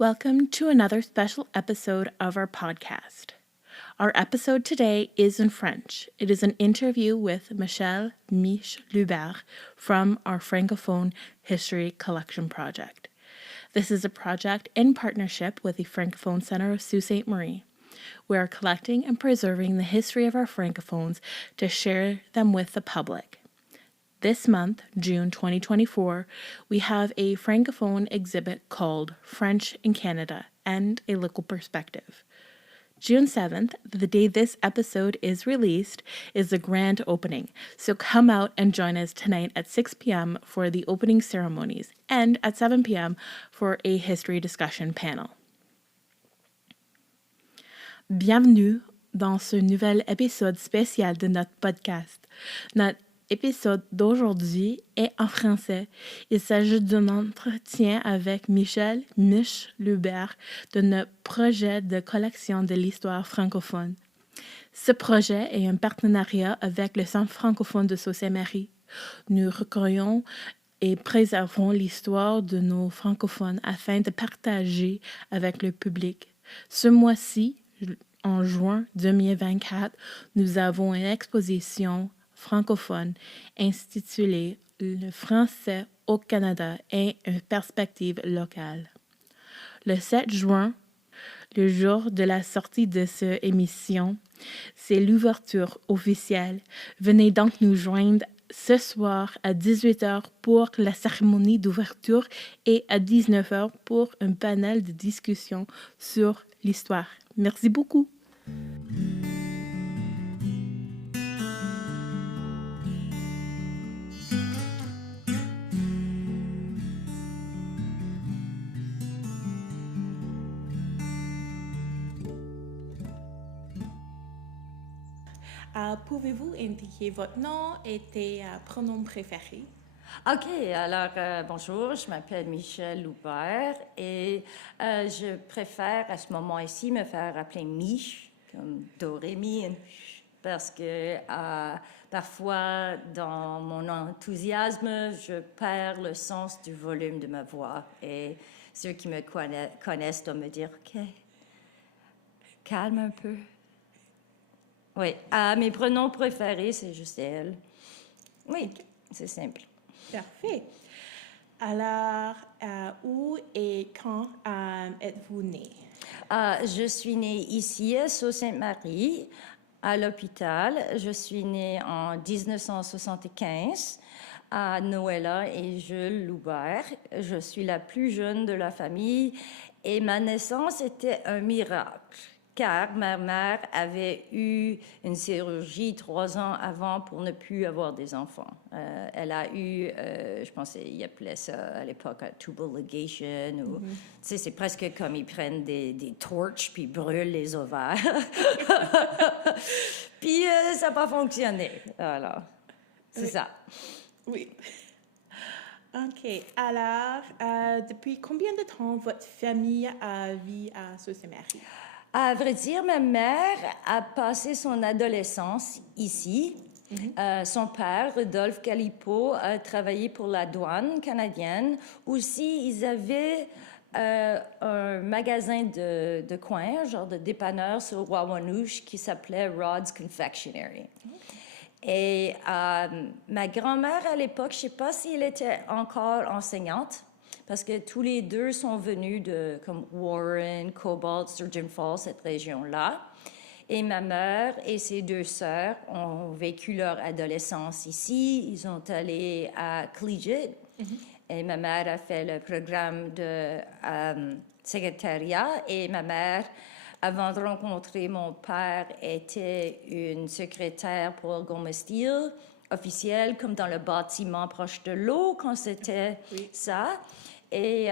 Welcome to another special episode of our podcast. Our episode today is in French. It is an interview with Michel Lubert from our Francophone History Collection Project. This is a project in partnership with the Francophone Center of Sault Ste. Marie. We are collecting and preserving the history of our Francophones to share them with the public. This month, June 2024, we have a Francophone exhibit called French in Canada and a Local Perspective. June 7th, the day this episode is released, is the grand opening, so come out and join us tonight at 6 p.m. for the opening ceremonies and at 7 p.m. for a history discussion panel. Bienvenue dans ce nouvel épisode spécial de notre podcast. Notre épisode d'aujourd'hui est en français. Il s'agit d'un entretien avec Michel Lubert de notre projet de collection de l'histoire francophone. Ce projet est un partenariat avec le Centre francophone de Sault Ste. Marie. Nous recueillons et préservons l'histoire de nos francophones afin de partager avec le public. Ce mois-ci, en juin 2024, nous avons une exposition francophone intitulée Le français au Canada et une perspective locale. Le 7 juin, le jour de la sortie de cette émission, c'est l'ouverture officielle. Venez donc nous joindre ce soir à 18h pour la cérémonie d'ouverture et à 19h pour un panel de discussion sur l'histoire. Merci beaucoup. Pouvez-vous indiquer votre nom et tes pronoms préférés? OK, alors bonjour, je m'appelle Michel Lubert et je préfère à ce moment-ci me faire appeler Mich, comme Dorémy, parce que parfois dans mon enthousiasme, je perds le sens du volume de ma voix et ceux qui me connaissent doivent me dire « OK, calme un peu ». Oui, mes pronoms préférés, c'est juste elle. Oui, c'est simple. Parfait. Alors, où et quand êtes-vous né? Je suis née ici, à Sault Ste. Marie, à l'hôpital. Je suis née en 1975 à Noëlla et Jules Loubert. Je suis la plus jeune de la famille et ma naissance était un miracle. Car ma mère avait eu une chirurgie 3 ans avant pour ne plus avoir des enfants. Elle a eu, je pense qu'ils appelaient ça à l'époque tubal ligation, ou tu sais, c'est presque comme ils prennent des torches puis brûlent les ovaires. Puis ça n'a pas fonctionné. Alors, c'est ça. Oui. OK. Alors, depuis combien de temps votre famille vit à Sault Ste. Marie? À vrai dire, ma mère a passé son adolescence ici. Son père, Rodolphe Galipeau, a travaillé pour la douane canadienne. Aussi, ils avaient un magasin de coin, genre de dépanneur sur Wawanouche, qui s'appelait Rod's Confectionery. Et ma grand-mère, à l'époque, je ne sais pas si elle était encore enseignante, parce que tous les deux sont venus de comme Warren, Cobalt, Sturgeon Falls, cette région-là. Et ma mère et ses 2 sœurs ont vécu leur adolescence ici. Ils sont allés à Collegiate. Et ma mère a fait le programme de secrétariat. Et ma mère, avant de rencontrer mon père, était une secrétaire pour Algoma Steel, officielle, comme dans le bâtiment proche de l'eau, quand c'était ça. Et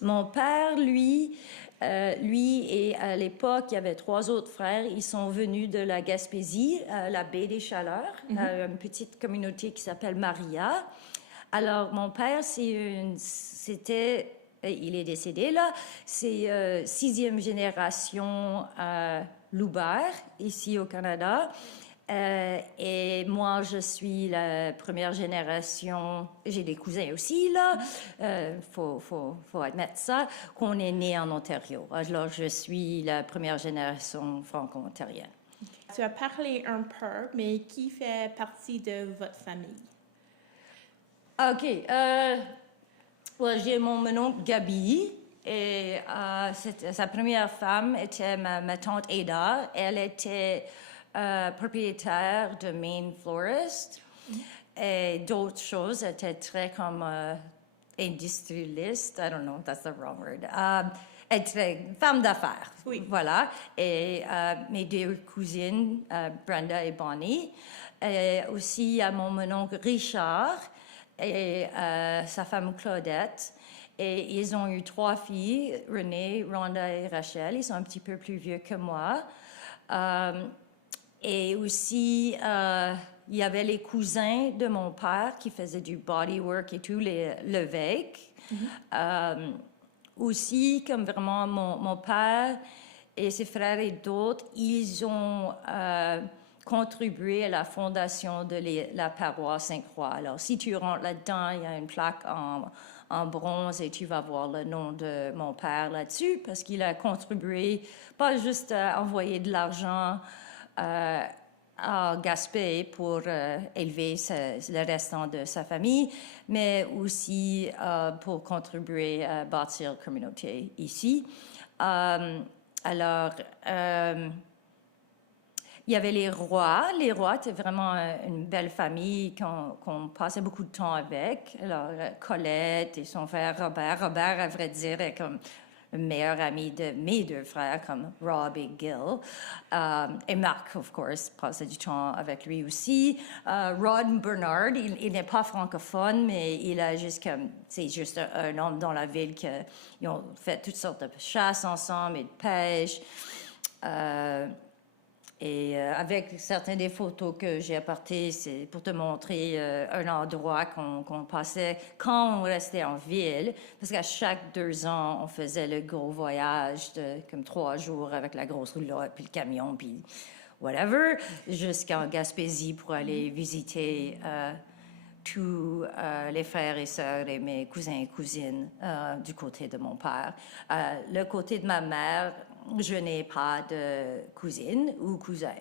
mon père, lui et à l'époque, il y avait 3 autres frères. Ils sont venus de la Gaspésie, la baie des Chaleurs, une petite communauté qui s'appelle Maria. Alors, mon père, c'était... Il est décédé, là. C'est 6e génération Loubert, ici au Canada. Et moi, je suis la première génération. J'ai des cousins aussi, là. Faut admettre ça, qu'on est né en Ontario. Alors, je suis la première génération franco-ontarienne. Tu as parlé un peu, mais qui fait partie de votre famille? OK. J'ai mon oncle Gabi. Et sa première femme était ma tante Ada. Elle était propriétaire de Maine Florist. Et d'autres choses. Elle était très comme industrialiste. I don't know, that's the wrong word. Elle était femme d'affaires. Oui. Voilà. Et mes deux cousines, Brenda et Bonnie. Et aussi, il y a mon oncle Richard et sa femme Claudette. Et ils ont eu 3 filles, Renée, Rhonda et Rachel. Ils sont un petit peu plus vieux que moi. Et aussi, il y avait les cousins de mon père qui faisaient du bodywork et tout, le Vec. Aussi, comme vraiment mon père et ses frères et d'autres, ils ont contribué à la fondation de la paroisse Sainte-Croix. Alors, si tu rentres là-dedans, il y a une plaque en bronze et tu vas voir le nom de mon père là-dessus parce qu'il a contribué, pas juste à envoyer de l'argent à Gaspé pour élever le restant de sa famille, mais aussi pour contribuer à bâtir la communauté ici. Alors, il y avait les rois. Les rois étaient vraiment une belle famille qu'on passait beaucoup de temps avec. Alors, Colette et son frère Robert. Robert, à vrai dire, est comme le meilleur ami de mes 2 frères, comme Rob et Gil. Et Marc, of course, passait du temps avec lui aussi. Rod Bernard, il n'est pas francophone, mais il a juste comme... C'est juste un homme dans la ville qui ont fait toutes sortes de chasses ensemble et de pêche. Et avec certaines des photos que j'ai apportées, c'est pour te montrer un endroit qu'on passait quand on restait en ville. Parce qu'à chaque 2 ans, on faisait le gros voyage de comme 3 jours avec la grosse roulotte, puis le camion, puis whatever, jusqu'en Gaspésie pour aller visiter tous les frères et sœurs et mes cousins et cousines du côté de mon père. Le côté de ma mère, je n'ai pas de cousine ou cousin.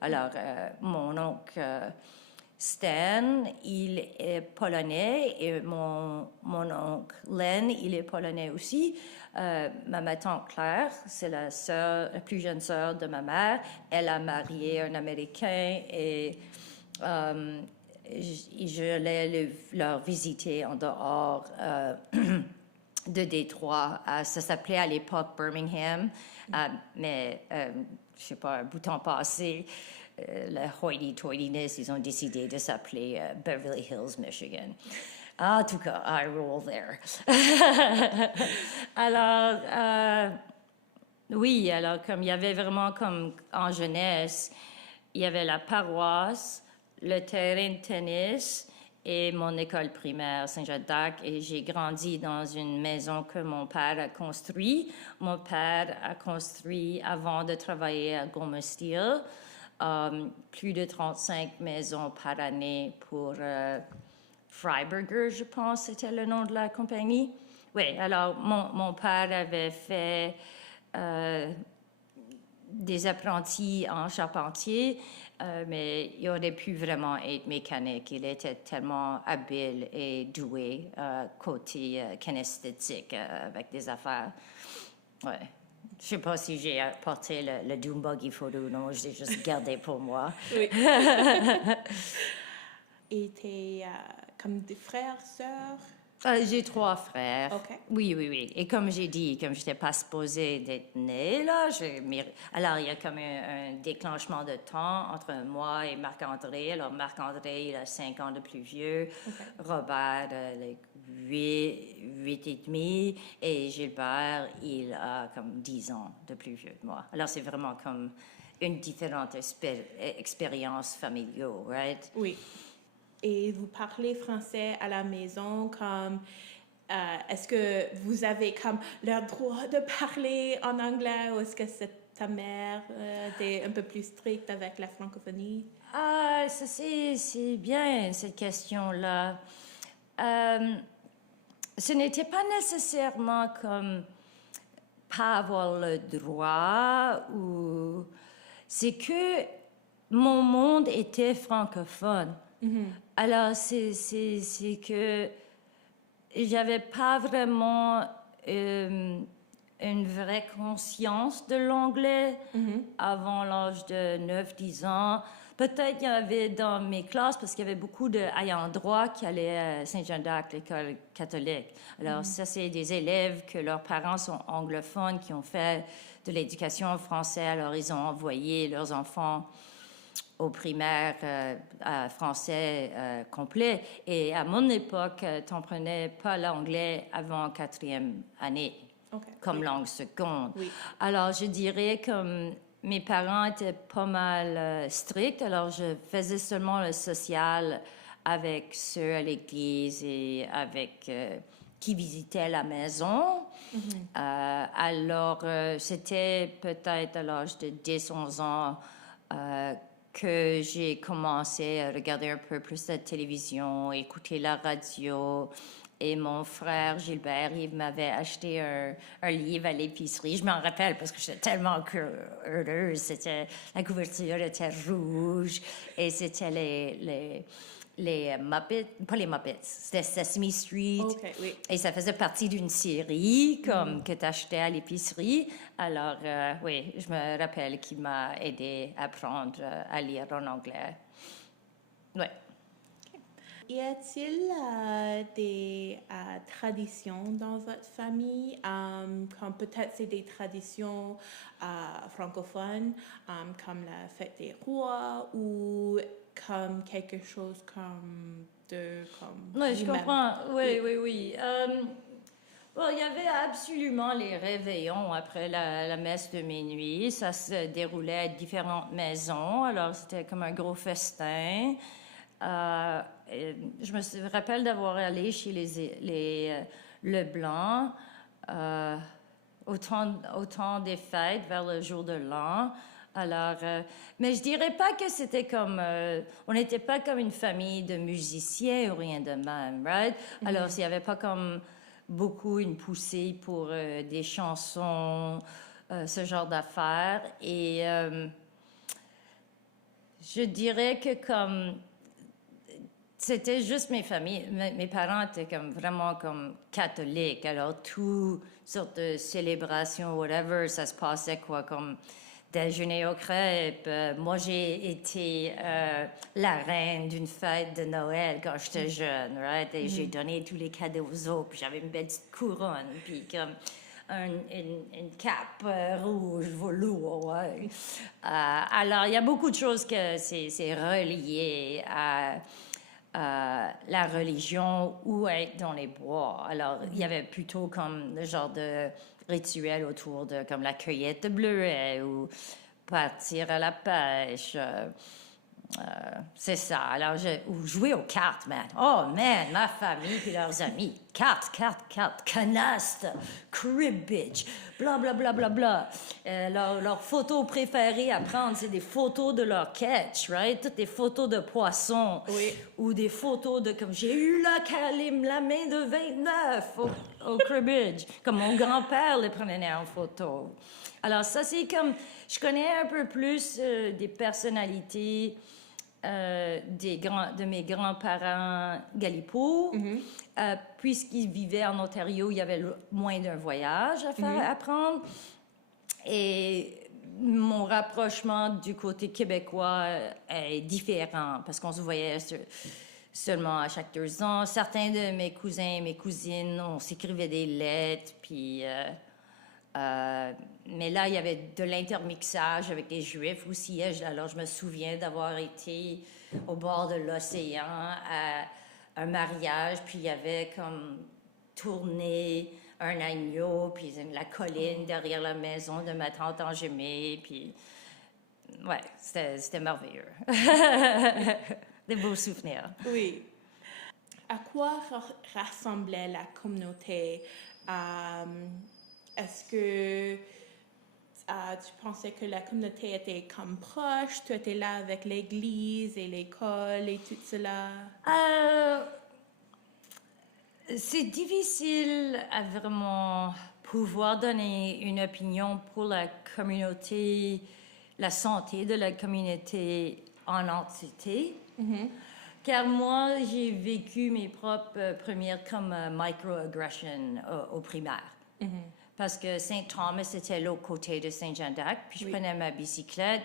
Alors, mon oncle Stan, il est polonais et mon oncle Len, il est polonais aussi. Ma tante Claire, c'est la plus jeune sœur de ma mère. Elle a marié un Américain et je l'ai leur visiter en dehors de Détroit. Ça s'appelait à l'époque Birmingham, mais je sais pas, un bout de temps passé, la hoity-toityness, ils ont décidé de s'appeler Beverly Hills, Michigan. En tout cas, I roll there. Alors, oui, alors comme il y avait vraiment comme en jeunesse, il y avait la paroisse, le terrain de tennis et mon école primaire Saint-Jacques d'Arc. Et j'ai grandi dans une maison que mon père a construite. Mon père a construit, avant de travailler à Gomer Steel, plus de 35 maisons par année pour Freiberger, je pense, c'était le nom de la compagnie. Oui, alors mon père avait fait des apprentis en charpentier, mais il aurait pu vraiment être mécanique. Il était tellement habile et doué côté kinesthétique avec des affaires. Ouais. Je ne sais pas si j'ai apporté le Doom Buggy photo, non, je l'ai juste gardé pour moi. Oui. Et t'es comme des frères, sœurs? J'ai 3 frères. OK. Oui. Et comme j'ai dit, comme je n'étais pas supposée d'être née, là, alors il y a comme un déclenchement de temps entre moi et Marc-André. Alors Marc-André, il a 5 ans de plus vieux. Okay. Robert, 8 et demi. Et Gilbert, il a comme 10 ans de plus vieux que moi. Alors c'est vraiment comme une différente expérience familiale, right? Oui. Et vous parlez français à la maison comme... est-ce que vous avez comme le droit de parler en anglais ou est-ce que ta mère était un peu plus stricte avec la francophonie? Ah, ça, c'est bien, cette question-là. Ce n'était pas nécessairement comme pas avoir le droit ou... C'est que mon monde était francophone. Alors, c'est que j'avais pas vraiment une vraie conscience de l'anglais avant l'âge de 9-10 ans. Peut-être qu'il y avait dans mes classes, parce qu'il y avait beaucoup d'ayants droit qui allaient à Saint-Jean-d'Arc, l'école catholique. Alors, ça, c'est des élèves que leurs parents sont anglophones, qui ont fait de l'éducation en français. Alors, ils ont envoyé leurs enfants au primaire français complet. Et à mon époque, tu n'apprenais pas l'anglais avant 4e année, comme langue seconde. Oui. Alors, je dirais que mes parents étaient pas mal stricts, alors je faisais seulement le social avec ceux à l'église et avec qui visitaient la maison. Alors, c'était peut-être à l'âge de 10-11 ans que j'ai commencé à regarder un peu plus la télévision, écouter la radio. Et mon frère Gilbert, il m'avait acheté un livre à l'épicerie. Je m'en rappelle parce que j'étais tellement heureuse. La couverture était rouge et c'était les Muppets, pas les Muppets, c'était Sesame Street. Okay, oui. Et ça faisait partie d'une série comme que tu achetais à l'épicerie. Alors, oui, je me rappelle qu'il m'a aidé à apprendre à lire en anglais. Ouais. Y a-t-il des traditions dans votre famille, comme peut-être c'est des traditions francophones, comme la fête des rois ou comme quelque chose comme Oui, je vous-même? comprends. Oui. Bon, il y avait absolument les réveillons après la messe de minuit. Ça se déroulait à différentes maisons. Alors, c'était comme un gros festin. Je me rappelle d'avoir allé chez les Leblanc au temps des fêtes, vers le jour de l'an. Alors, mais je dirais pas que c'était comme... on n'était pas comme une famille de musiciens ou rien de même, right? Alors, il n'y avait pas comme beaucoup une poussée pour des chansons, ce genre d'affaires. Et je dirais que comme... C'était juste mes parents étaient comme vraiment comme catholiques. Alors, toutes sortes de célébrations, whatever, ça se passait quoi, comme déjeuner aux crêpes. Moi, j'ai été la reine d'une fête de Noël quand j'étais jeune, right? Et j'ai donné tous les cadeaux aux autres, puis j'avais une belle petite couronne, puis comme une cape rouge velours. Ouais. Alors, il y a beaucoup de choses que c'est relié à la religion ou être dans les bois. Alors, il y avait plutôt comme le genre de rituel autour de comme la cueillette de bleuets ou partir à la pêche. C'est ça. Alors, ou jouer aux cartes, man. Oh, man, ma famille puis leurs amis. Cartes, canastes, cribbage, bla, bla, bla, bla, bla. Leurs photos préférées à prendre, c'est des photos de leur catch, right? Toutes des photos de poissons. Oui. Ou des photos de, comme, j'ai eu la main de 29 au cribbage. Comme mon grand-père les prenait en photo. Alors, ça, c'est comme... Je connais un peu plus des personnalités de mes grands-parents Galipo. Puisqu'ils vivaient en Ontario, il y avait moins d'un voyage à faire, à prendre. Et mon rapprochement du côté québécois est différent parce qu'on se voyait seulement à chaque 2 ans. Certains de mes cousins et mes cousines, on s'écrivait des lettres, puis... mais là, il y avait de l'intermixage avec des Juifs aussi. Alors, je me souviens d'avoir été au bord de l'océan à un mariage, puis il y avait comme tourné un agneau, puis la colline derrière la maison de ma tante Angémée, puis... Ouais, c'était merveilleux. Des beaux souvenirs. Oui. À quoi rassemblait la communauté? Est-ce que tu pensais que la communauté était comme proche, tu étais là avec l'église et l'école et tout cela? C'est difficile à vraiment pouvoir donner une opinion pour la communauté, la santé de la communauté en entité. Car moi, j'ai vécu mes propres premières comme microaggressions au primaire. Parce que Saint Thomas était l'autre côté de Saint-Jean d'Arc, puis je prenais ma bicyclette,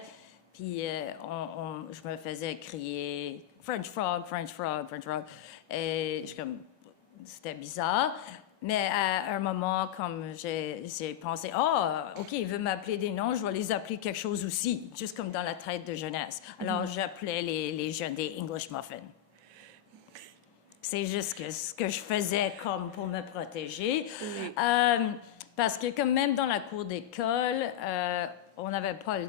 puis je me faisais crier French frog, French frog, French frog. Et c'était bizarre. Mais à un moment, comme j'ai pensé, OK, il veut m'appeler des noms, je vais les appeler quelque chose aussi, juste comme dans la tête de jeunesse. Alors, j'appelais les jeunes des English muffins. C'est juste ce que je faisais comme pour me protéger. Oui. Parce que comme même dans la cour d'école, on n'avait pas...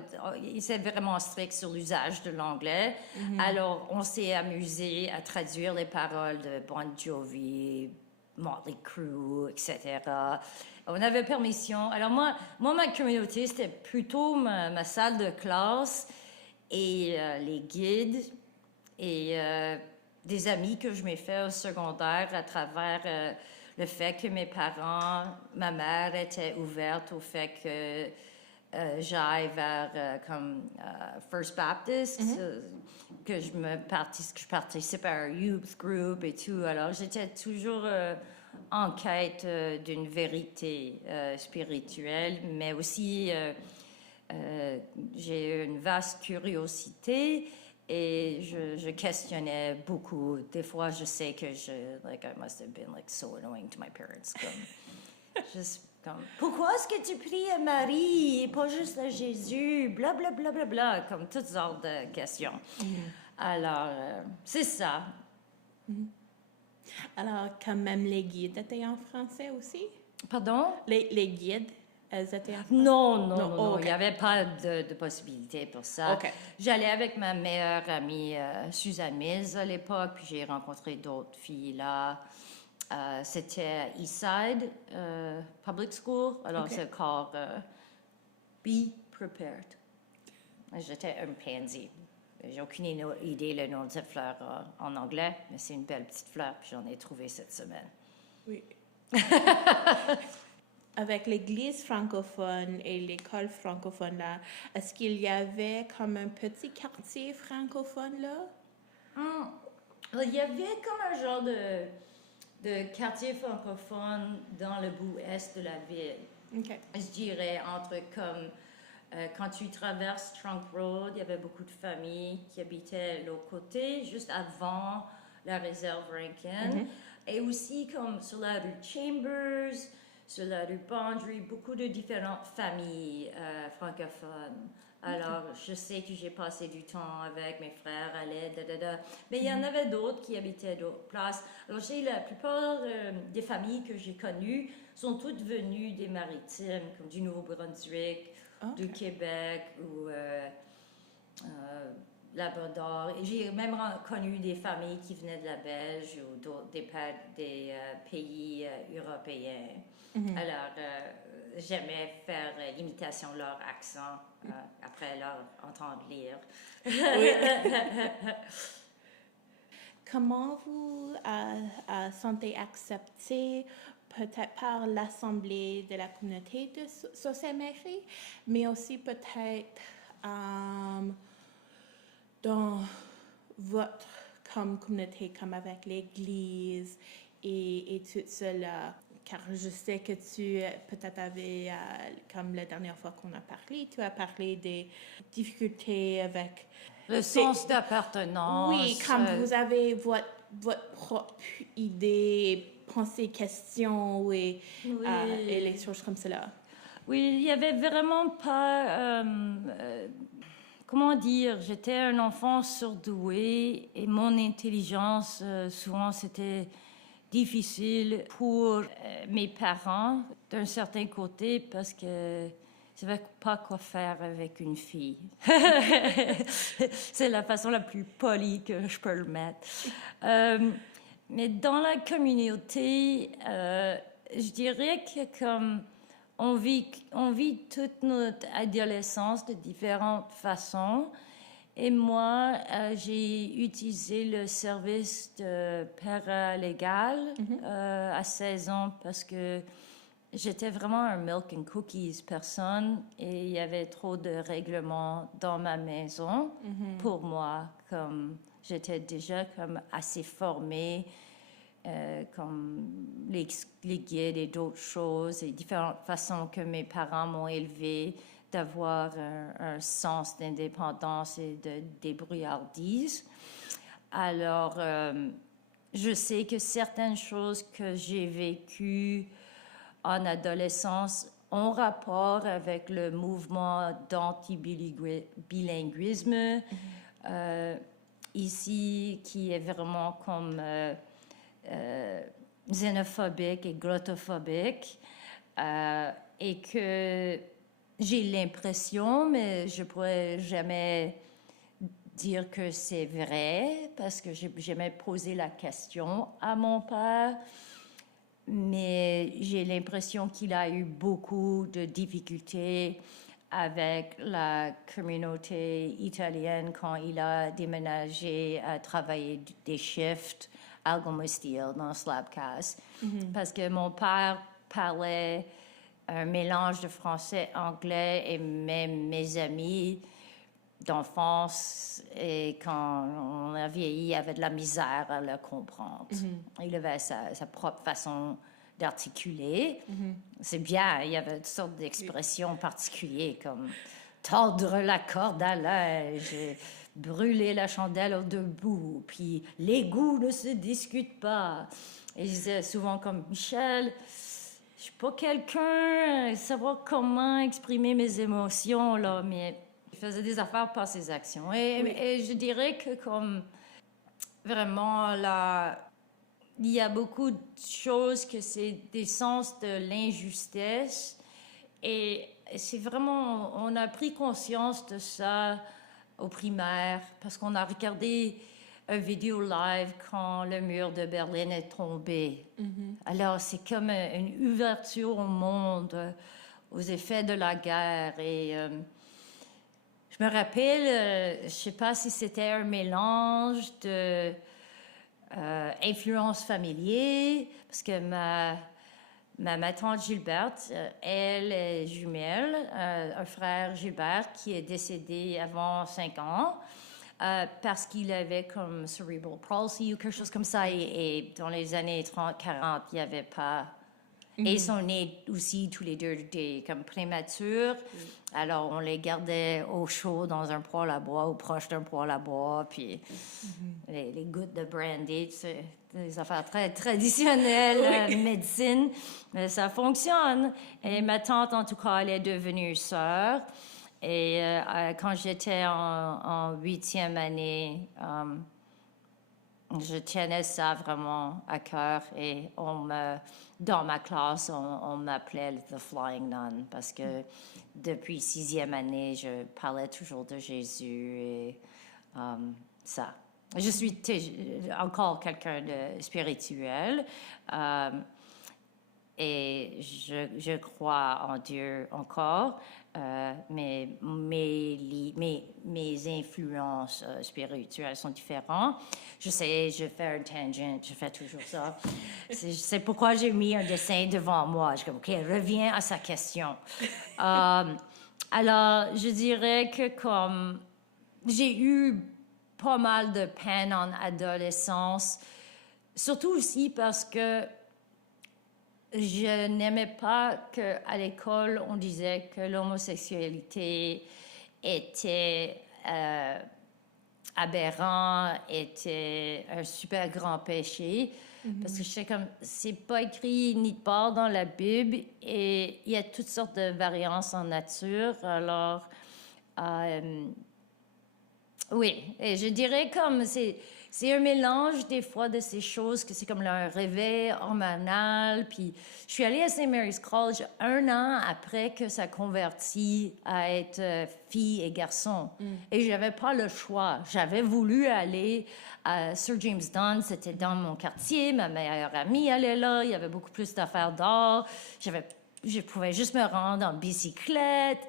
Il était vraiment strict sur l'usage de l'anglais. Alors, on s'est amusé à traduire les paroles de Bon Jovi, Motley Crue, etc. On avait permission. Alors moi ma communauté, c'était plutôt ma salle de classe et les guides et des amis que je m'ai fait au secondaire à travers le fait que mes parents, ma mère était ouverte au fait que j'aille vers First Baptist, que je participe à un youth group et tout. Alors, j'étais toujours en quête d'une vérité spirituelle, mais aussi j'ai une vaste curiosité et je questionnais beaucoup. Des fois, je sais que I must have been so annoying to my parents. Pourquoi est-ce que tu pries à Marie et pas juste à Jésus? Bla, bla, bla, bla, bla, comme toutes sortes de questions. Alors, c'est ça. Alors, quand même, les guides étaient en français aussi? Pardon? Les guides, elles étaient en français? Non. Il n'y avait pas de possibilité pour ça. Okay. J'allais avec ma meilleure amie Suzanne Mills à l'époque, puis j'ai rencontré d'autres filles là. C'était Eastside Public School. Alors, c'est encore Be Prepared. J'étais un pansy. J'ai aucune idée le nom de cette fleur en anglais, mais c'est une belle petite fleur, puis j'en ai trouvé cette semaine. Oui. Avec l'église francophone et l'école francophone là, est-ce qu'il y avait comme un petit quartier francophone là? Il y avait comme un genre de quartier francophone dans le bout est de la ville. Okay. Je dirais entre comme quand tu traverses Trunk Road, il y avait beaucoup de familles qui habitaient l'autre côté, juste avant la réserve Rankin. Et aussi comme sur la rue Chambers, sur la rue Bondry, beaucoup de différentes familles francophones. Alors, je sais que j'ai passé du temps avec mes frères à l'aide, mais il y en avait d'autres qui habitaient d'autres places. Alors, la plupart des familles que j'ai connues sont toutes venues des Maritimes, comme du Nouveau-Brunswick, du Québec ou Labrador. Et j'ai même connu des familles qui venaient de la Belge ou des pays européens. Alors, j'aimais faire l'imitation de leur accent après leur entendre lire. Oui. Comment vous sentez accepté peut-être par l'Assemblée de la communauté de Sault-Sainte-Marie, mais aussi peut-être dans votre communauté, comme avec l'Église et tout cela? Car je sais que tu peut-être avais, comme la dernière fois qu'on a parlé, tu as parlé des difficultés avec... Le sens d'appartenance. Oui, comme vous avez votre propre idée, pensée, question et les choses comme cela. Oui, il n'y avait vraiment pas... comment dire, j'étais un enfant surdoué et mon intelligence, souvent, c'était difficile pour mes parents d'un certain côté parce que je ne savais pas quoi faire avec une fille. C'est la façon la plus polie que je peux le mettre. Mais dans la communauté, je dirais que comme on vit toute notre adolescence de différentes façons. Et moi, j'ai utilisé le service de paralégal à 16 ans parce que j'étais vraiment un milk and cookies personne et il y avait trop de règlements dans ma maison pour moi. Comme j'étais déjà comme assez formée, comme les guides et d'autres choses et différentes façons que mes parents m'ont élevée d'avoir un sens d'indépendance et de débrouillardise. Alors, je sais que certaines choses que j'ai vécues en adolescence ont rapport avec le mouvement d'anti-bilinguisme ici, qui est vraiment comme xénophobique et glottophobique, et que j'ai l'impression, mais je pourrais jamais dire que c'est vrai, parce que j'ai jamais posé la question à mon père, mais j'ai l'impression qu'il a eu beaucoup de difficultés avec la communauté italienne quand il a déménagé à travailler des shifts à Algoma-Steel dans Slabcast. Parce que mon père parlait un mélange de français, anglais et même mes amis d'enfance, et quand on a vieilli, il avait de la misère à le comprendre. Il avait sa propre façon d'articuler. C'est bien, il y avait toutes sortes d'expressions particulières, comme tordre la corde à linge, brûler la chandelle au debout, puis les goûts ne se discutent pas. Et je disais souvent comme, Michel, je suis pas quelqu'un, savoir comment exprimer mes émotions, là, mais je faisais des affaires par ses actions. Et je dirais que comme vraiment, là, il y a beaucoup de choses que c'est des sens de l'injustice. Et c'est vraiment, on a pris conscience de ça au primaire parce qu'on a regardé une vidéo live quand le mur de Berlin est tombé. Alors, c'est comme une ouverture au monde, aux effets de la guerre. Et je me rappelle, je ne sais pas si c'était un mélange de influence familière, parce que ma tante Gilberte, elle est jumelle, un frère Gilbert qui est décédé avant 5 ans. Parce qu'il avait comme cerebral palsy ou quelque chose comme ça. Et dans les années 30-40, il n'y avait pas... Et ils sont nés aussi tous les deux comme prématures. Alors, on les gardait au chaud dans un poêle à bois ou proche d'un poêle à bois. Puis les gouttes de brandy, c'est des affaires très traditionnelles, médecine. Mais ça fonctionne. Et ma tante, en tout cas, elle est devenue sœur. Et quand j'étais en 8e année, je tenais ça vraiment à cœur. Et dans ma classe, on m'appelait The Flying Nun parce que depuis 6e année, je parlais toujours de Jésus et ça. Je suis encore quelqu'un de spirituel. Et je crois en Dieu encore, mais mes influences spirituelles sont différentes. Je sais, je fais un tangent, je fais toujours ça. C'est pourquoi j'ai mis un dessin devant moi. Je suis comme, OK, reviens à sa question. Alors, je dirais que comme j'ai eu pas mal de peine en adolescence, surtout aussi parce que je n'aimais pas qu'à l'école, on disait que l'homosexualité était aberrant, était un super grand péché. Parce que je sais comme, c'est pas écrit ni de part dans la Bible et il y a toutes sortes de variances en nature. Alors, oui, et je dirais comme c'est un mélange des fois de ces choses que c'est comme un réveil hormonal. Puis je suis allée à St. Mary's College 1 an après que ça convertit à être fille et garçon. Et j'avais pas le choix. J'avais voulu aller à Sir James Dunn, c'était dans mon quartier, ma meilleure amie allait là, il y avait beaucoup plus d'affaires d'art. J'avais je pouvais juste me rendre en bicyclette,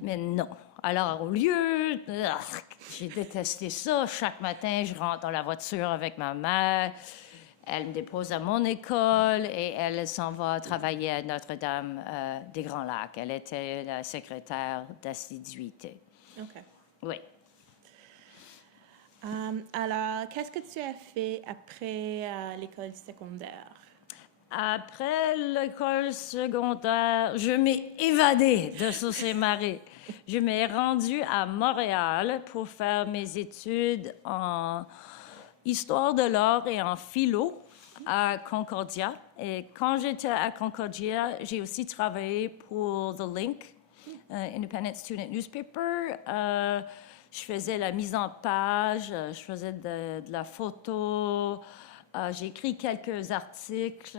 mais non. Alors, au lieu, j'ai détesté ça. Chaque matin, je rentre dans la voiture avec ma mère. Elle me dépose à mon école et elle s'en va travailler à Notre-Dame des Grands Lacs. Elle était la secrétaire d'assiduité. OK. Oui. Alors, qu'est-ce que tu as fait après l'école secondaire? Après l'école secondaire, je m'ai évadée de Sault-Saint-Marie. Je m'ai rendue à Montréal pour faire mes études en histoire de l'art et en philo à Concordia. Et quand j'étais à Concordia, j'ai aussi travaillé pour The Link, Independent Student Newspaper. Je faisais la mise en page, je faisais de la photo, j'ai écrit quelques articles,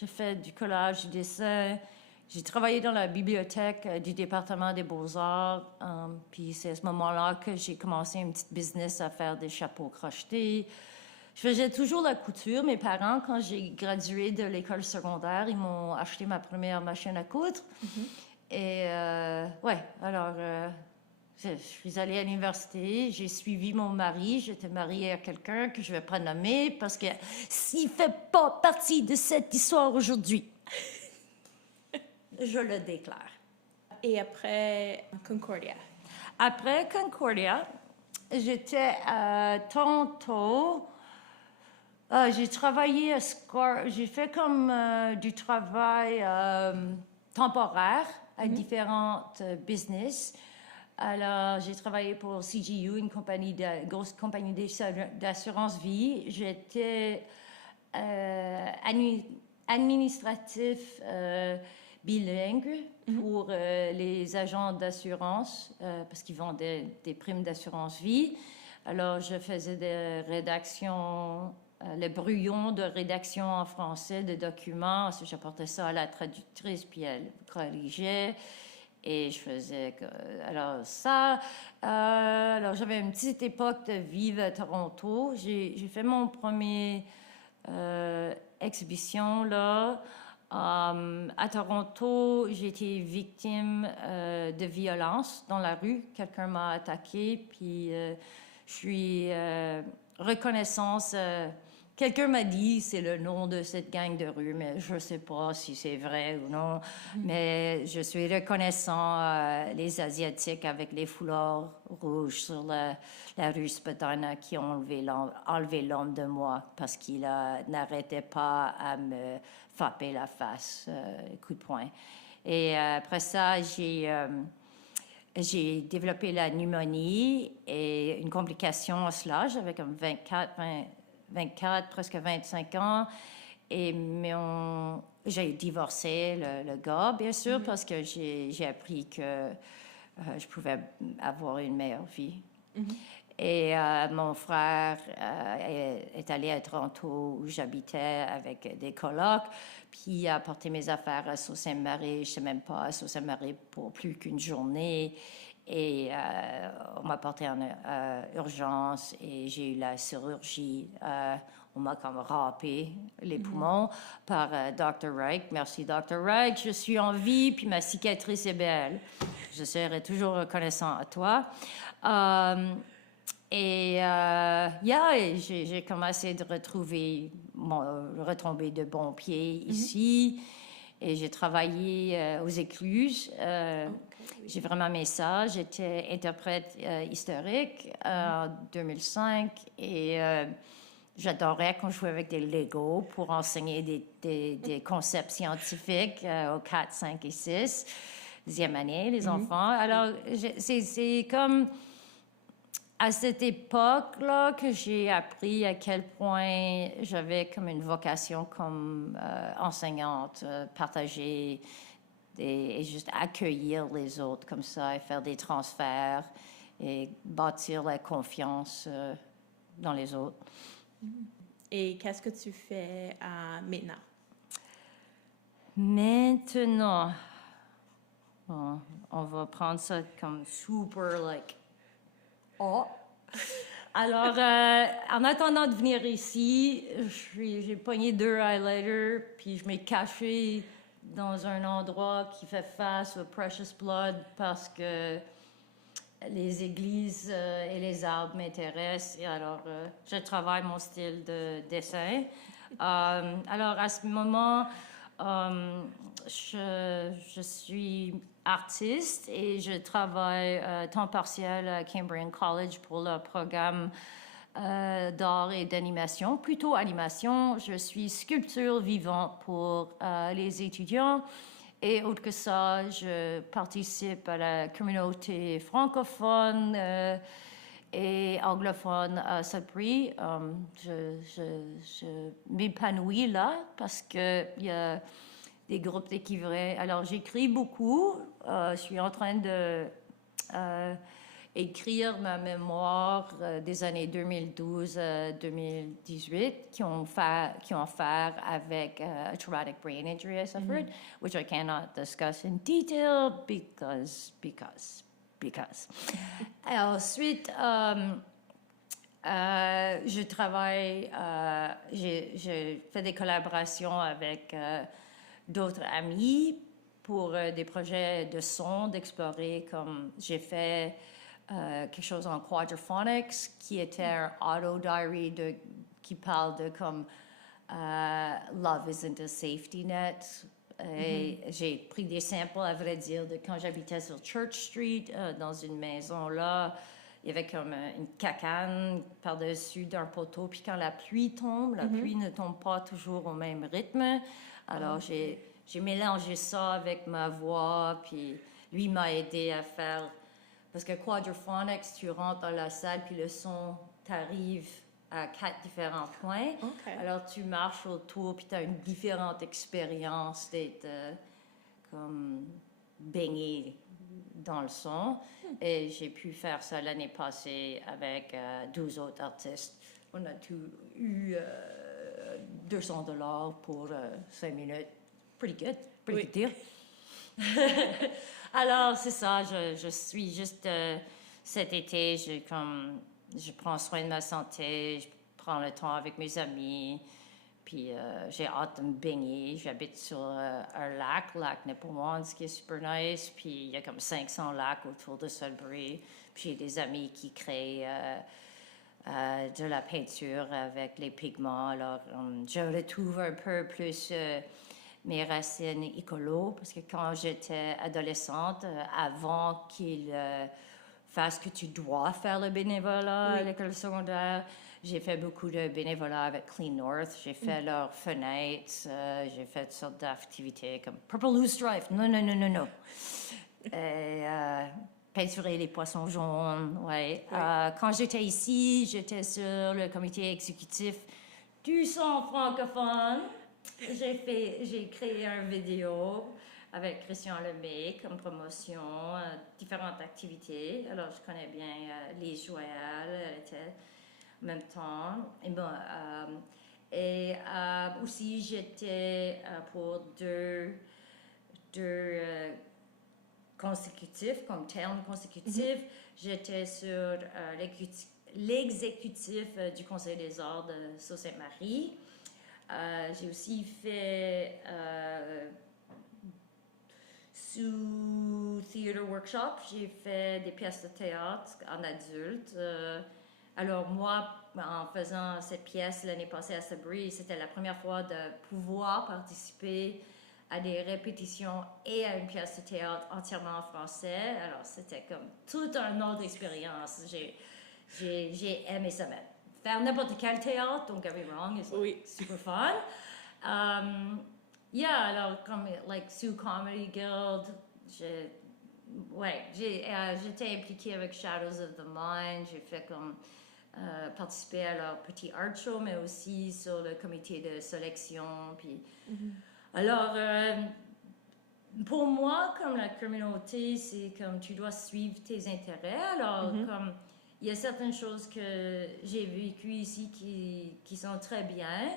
j'ai fait du collage, du dessin. J'ai travaillé dans la bibliothèque du département des beaux-arts. Puis c'est à ce moment-là que j'ai commencé une petite business à faire des chapeaux crochetés. Je faisais toujours la couture. Mes parents, quand j'ai gradué de l'école secondaire, ils m'ont acheté ma première machine à coudre. Et ouais, alors je suis allée à l'université, j'ai suivi mon mari, j'étais mariée à quelqu'un que je ne vais pas nommer parce que s'il ne fait pas partie de cette histoire aujourd'hui, je le déclare. Et après Concordia? Après Concordia, j'étais à Toronto. J'ai travaillé à Score. J'ai fait comme du travail temporaire à différentes business. Alors, j'ai travaillé pour CGU, une grosse compagnie d'assurance vie. J'étais administratif bilingue pour les agents d'assurance parce qu'ils vendaient des primes d'assurance vie. Alors, je faisais des rédactions, le brouillon de rédaction en français de documents. Ensuite, j'apportais ça à la traductrice, puis elle corrigeait. Et je faisais... Alors, ça... alors, j'avais une petite époque de vivre à Toronto. J'ai fait mon premier exhibition, là. À Toronto, j'ai été victime de violence dans la rue. Quelqu'un m'a attaqué, puis je suis reconnaissante. Quelqu'un m'a dit c'est le nom de cette gang de rue, mais je ne sais pas si c'est vrai ou non. Mais je suis reconnaissant les Asiatiques avec les foulards rouges sur la rue Spadina qui ont enlevé l'homme de moi parce qu'il n'arrêtait pas à me frapper la face, coup de poing. Et après ça, j'ai développé la pneumonie et une complication à cela. J'avais comme 24, presque 25 ans. Mais j'ai divorcé le gars, bien sûr, parce que j'ai appris que je pouvais avoir une meilleure vie. Et mon frère est allé à Toronto où j'habitais avec des colocs, puis il a apporté mes affaires à Sault-Saint-Marie. Je ne sais même pas à Sault-Saint-Marie pour plus qu'une journée. Et on m'a porté en urgence et j'ai eu la chirurgie. On m'a comme râpé les poumons par Dr. Reich. Merci, Dr. Reich. Je suis en vie, puis ma cicatrice est belle. Je serai toujours reconnaissant à toi. J'ai commencé de retomber de bon pied ici. Et j'ai travaillé aux Écluses. J'ai vraiment aimé ça. J'étais interprète historique en 2005 et j'adorais quand je jouais avec des Legos pour enseigner des concepts scientifiques aux 4, 5 et 6, 10e année, les enfants. Alors, c'est comme à cette époque-là que j'ai appris à quel point j'avais comme une vocation comme enseignante, partager et juste accueillir les autres comme ça et faire des transferts et bâtir la confiance dans les autres. Et qu'est-ce que tu fais maintenant? Maintenant, bon, on va prendre ça comme super, like, oh. Alors, en attendant de venir ici, j'ai pogné 2 highlighters, puis je m'ai caché dans un endroit qui fait face au Precious Blood parce que les églises et les arbres m'intéressent. Et alors, je travaille mon style de dessin. Alors, à ce moment, je suis artiste et je travaille temps partiel à Cambrian College pour le programme d'art et d'animation, plutôt animation. Je suis sculpture vivante pour les étudiants. Et autre que ça, je participe à la communauté francophone et anglophone à Sudbury. Je m'épanouis là parce qu'il y a des groupes d'écrivains. Alors, j'écris beaucoup. Je suis en train de écrire ma mémoire des années 2012-2018 qui ont affaire avec a traumatic brain injury I suffered, which I cannot discuss in detail because. Et ensuite, je travaille, je fais des collaborations avec d'autres amis pour des projets de son, d'explorer, comme j'ai fait quelque chose en quadraphonics qui était un auto-diary qui parle de comme Love isn't a safety net. Et j'ai pris des samples, à vrai dire, de quand j'habitais sur Church Street, dans une maison là. Il y avait comme une cacane par-dessus d'un poteau. Puis quand la pluie tombe, la pluie ne tombe pas toujours au même rythme. Alors j'ai mélangé ça avec ma voix. Puis lui m'a aidé à faire... Parce que quadraphonics, tu rentres dans la salle, puis le son t'arrive à 4 différents points. Okay. Alors, tu marches autour, puis tu as une différente expérience d'être comme baigné dans le son. Et j'ai pu faire ça l'année passée avec 12 autres artistes. On a eu $200 pour 5 minutes. Pretty good deal. Alors, c'est ça, je suis juste cet été, je prends soin de ma santé, je prends le temps avec mes amis, puis j'ai hâte de me baigner. J'habite sur un lac Nepomucen, qui est super nice, puis il y a comme 500 lacs autour de Sudbury, puis j'ai des amis qui créent de la peinture avec les pigments, alors je retrouve un peu plus... mes racines écolo, parce que quand j'étais adolescente, avant qu'il fasse que tu dois faire le bénévolat à l'école secondaire, j'ai fait beaucoup de bénévolat avec Clean North. J'ai fait leurs fenêtres, j'ai fait toutes sortes d'activités comme Purple Loosestrife. Non. Et peinturer les poissons jaunes, ouais. Quand j'étais ici, j'étais sur le comité exécutif du son francophone. J'ai créé une vidéo avec Christian Lemay comme promotion, différentes activités. Alors, je connais bien les Joël, elle était en même temps. Et bon, aussi, j'étais pour deux consécutifs, comme termes consécutifs. J'étais sur l'exécutif du Conseil des arts de Sault-Sainte-Marie. J'ai aussi fait sous Theater Workshop, j'ai fait des pièces de théâtre en adulte. Alors moi, en faisant cette pièce l'année passée à Sudbury, c'était la première fois de pouvoir participer à des répétitions et à une pièce de théâtre entièrement en français. Alors c'était comme toute une autre expérience. J'ai aimé ça même. Faire n'importe quel théâtre, don't get me wrong, is super fun. Alors comme Sioux Comedy Guild, j'étais impliquée avec Shadows of the Mind. J'ai fait comme participer à leur petit art show, mais aussi sur le comité de sélection. Puis, alors, pour moi, comme la communauté, c'est comme tu dois suivre tes intérêts. Alors, comme il y a certaines choses que j'ai vécues ici qui sont très bien,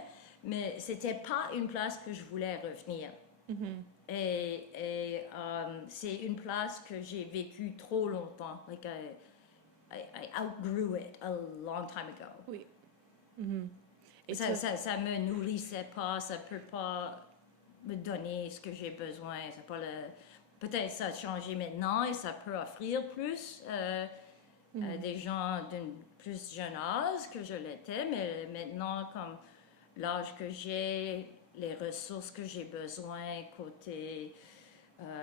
mais c'était pas une place que je voulais revenir. Et c'est une place que j'ai vécue trop longtemps. Like I outgrew it a long time ago. Oui. Et ça me nourrissait pas, ça peut pas me donner ce que j'ai besoin. C'est pas peut-être ça a changé maintenant et ça peut offrir plus à des gens d'un plus jeune âge que je l'étais, mais maintenant, comme l'âge que j'ai, les ressources que j'ai besoin côté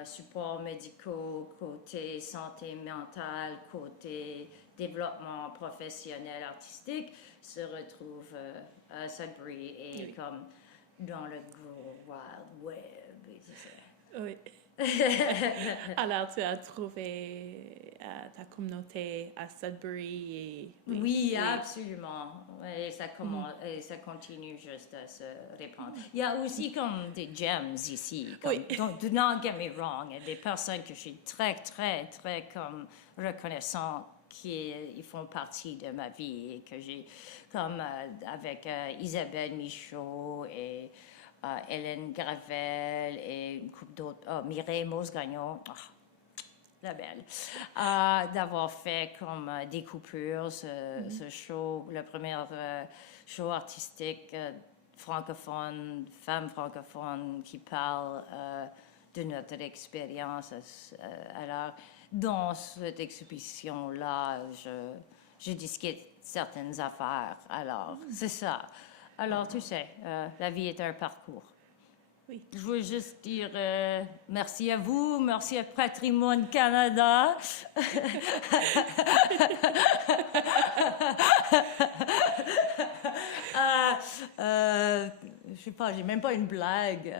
support médicaux, côté santé mentale, côté développement professionnel artistique, se retrouvent à Sudbury et comme dans le gros wild web. Et c'est ça. Oui. Alors, tu as trouvé ta communauté à Sudbury et... Oui, absolument. Et ça continue juste à se répandre. Il y a aussi comme des gems ici. Donc, do not get me wrong. Il y a des personnes que je suis très, très, très comme reconnaissante qui ils font partie de ma vie et que j'ai comme avec Isabelle Michaud et Hélène Gravel et une couple d'autres, Mireille Mose-Gagnon, la belle, d'avoir fait comme des coupures, ce show, le premier show artistique francophone, femme francophone qui parle de notre expérience. Alors, dans cette exhibition-là, je discute certaines affaires. Alors, c'est ça. Alors, tu sais, la vie est un parcours. Oui. Je veux juste dire merci à vous, merci à Patrimoine Canada. Je sais pas, j'ai même pas une blague.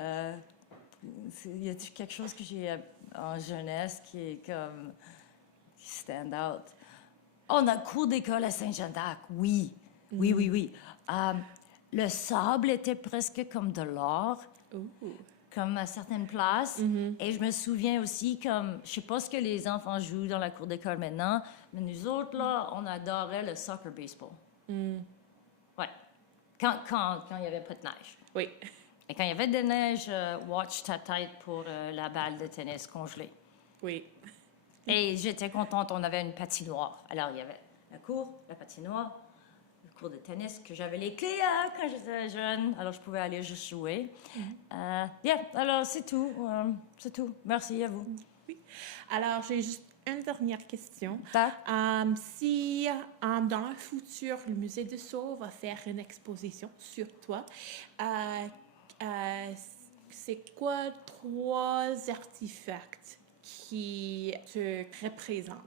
Il y a quelque chose que j'ai en jeunesse qui est comme qui stand out. Oh, notre cours d'école à Saint-Jean-d'Arc, oui. Oui. Le sable était presque comme de l'or. Comme à certaines places. Et je me souviens aussi, comme, je sais pas ce que les enfants jouent dans la cour d'école maintenant, mais nous autres, là, on adorait le soccer baseball. Ouais. Quand il n'y avait pas de neige. Oui. Et quand il y avait de la neige, watch ta tête pour la balle de tennis congelée. Oui. Et j'étais contente, on avait une patinoire. Alors, il y avait la cour, la patinoire, le cours de tennis, que j'avais les clés quand j'étais jeune. Alors, je pouvais aller juste jouer. Alors, c'est tout. C'est tout. Merci à vous. Oui. Alors, j'ai juste une dernière question. Ça? Si dans le futur, le Musée de Sceaux va faire une exposition sur toi, c'est quoi 3 artefacts qui te représentent?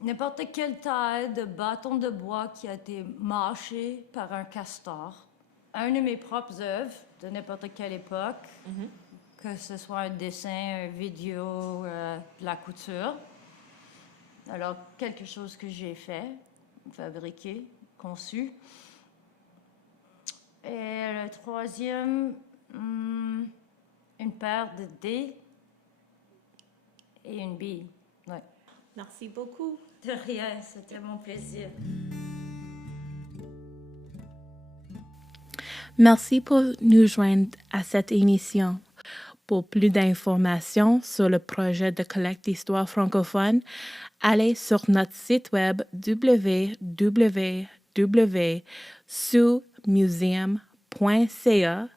N'importe quelle taille de bâton de bois qui a été mâché par un castor. Un de mes propres œuvres, de n'importe quelle époque, que ce soit un dessin, une vidéo, de la couture. Alors, quelque chose que j'ai fait, fabriqué, conçu. Et le troisième, une paire de dés et une bille. Ouais. Merci beaucoup. De rien, c'était mon plaisir. Merci pour nous joindre à cette émission. Pour plus d'informations sur le projet de collecte d'histoire francophone, allez sur notre site web www.soumuseum.ca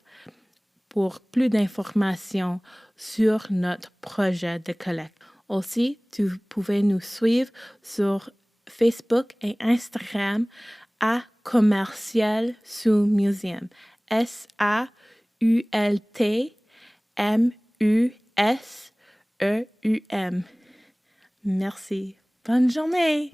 pour plus d'informations sur notre projet de collecte. Aussi, tu pouvais nous suivre sur Facebook et Instagram à Commercial Sous Museum. SAULTMUSEUM. Merci. Bonne journée!